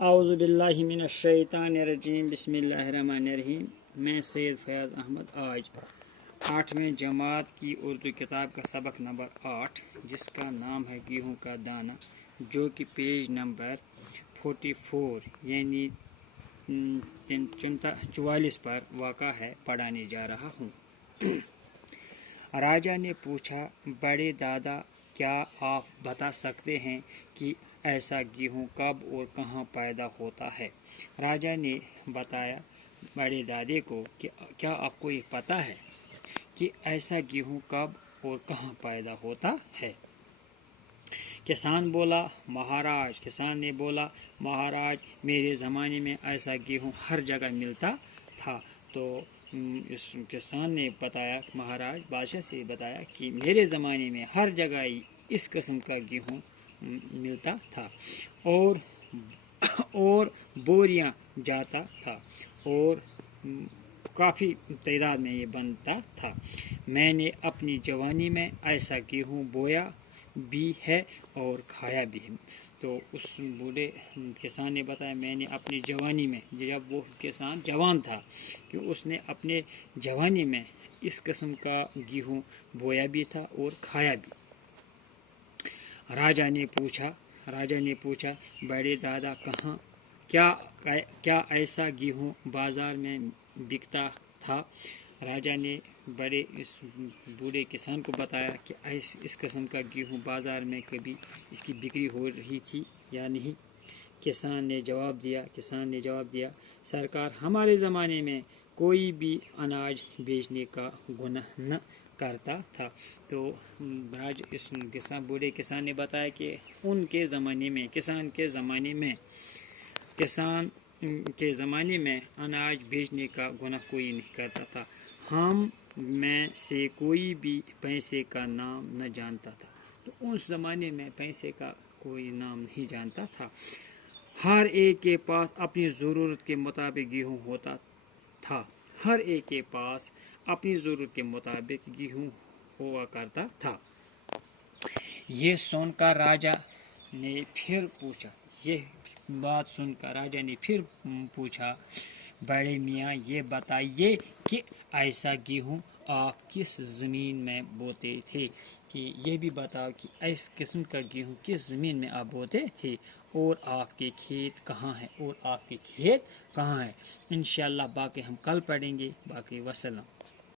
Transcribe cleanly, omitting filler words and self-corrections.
اعوذ باللہ من الشیطان الرجیم بسم اللہ الرحمن الرحیم۔ میں سید فیاض احمد آج 8ویں جماعت کی اردو کتاب کا سبق نمبر 8 جس کا نام ہے گیہوں کا دانہ، جو کہ پیج نمبر 44 یعنی 44 پر واقع ہے، پڑھانے جا رہا ہوں۔ راجا نے پوچھا، بڑے دادا کیا آپ بتا سکتے ہیں کہ ایسا گیہوں کب اور کہاں پیدا ہوتا ہے؟ راجا نے بتایا بڑے دادے کو کہ کیا آپ کو یہ پتہ ہے کہ ایسا گیہوں کب اور کہاں پیدا ہوتا ہے؟ کسان نے بولا مہاراج میرے زمانے میں ایسا گیہوں ہر جگہ ملتا تھا۔ تو اس کسان نے بتایا، مہاراج بادشاہ سے بتایا کہ میرے زمانے میں ہر جگہ اس قسم کا گیہوں ملتا تھا اور بوریاں جاتا تھا اور کافی تعداد میں یہ بنتا تھا۔ میں نے اپنی جوانی میں ایسا گیہوں بویا بھی ہے اور کھایا بھی ہے۔ تو اس بوڑھے کسان نے بتایا میں نے اپنی جوانی میں، جب وہ کسان جوان تھا، کہ اس نے اپنے جوانی میں اس قسم کا گیہوں بویا بھی تھا اور کھایا بھی۔ راجا نے پوچھا بڑے دادا کیا ایسا گیہوں بازار میں بکتا تھا؟ راجا نے اس بوڑھے کسان کو بتایا کہ اس قسم کا گیہوں بازار میں کبھی اس کی بکری ہو رہی تھی یا نہیں۔ کسان نے جواب دیا سرکار، ہمارے زمانے میں کوئی بھی اناج بیچنے کا گناہ نہ کرتا تھا۔ تو اس بوڑھے کسان نے بتایا کہ ان کے زمانے میں، کسان کے زمانے میں اناج بیچنے کا گناہ کوئی نہیں کرتا تھا۔ ہم میں سے کوئی بھی پیسے کا نام نہ جانتا تھا۔ تو اس زمانے میں پیسے کا کوئی نام نہیں جانتا تھا۔ ہر ایک کے پاس اپنی ضرورت کے مطابق گیہوں ہوتا تھا۔ ہر ایک کے پاس اپنی ضرورت کے مطابق گیہوں ہوا کرتا تھا۔ یہ سن کر راجا نے پھر پوچھا بڑے میاں یہ بتائیے کہ ایسا گیہوں آپ کس زمین میں بوتے تھے، کہ یہ بھی بتاؤ کہ اس قسم کا گیہوں کس زمین میں آپ بوتے تھے اور آپ کے کھیت کہاں ہیں انشاءاللہ باقی ہم کل پڑھیں گے۔ باقی وسلام۔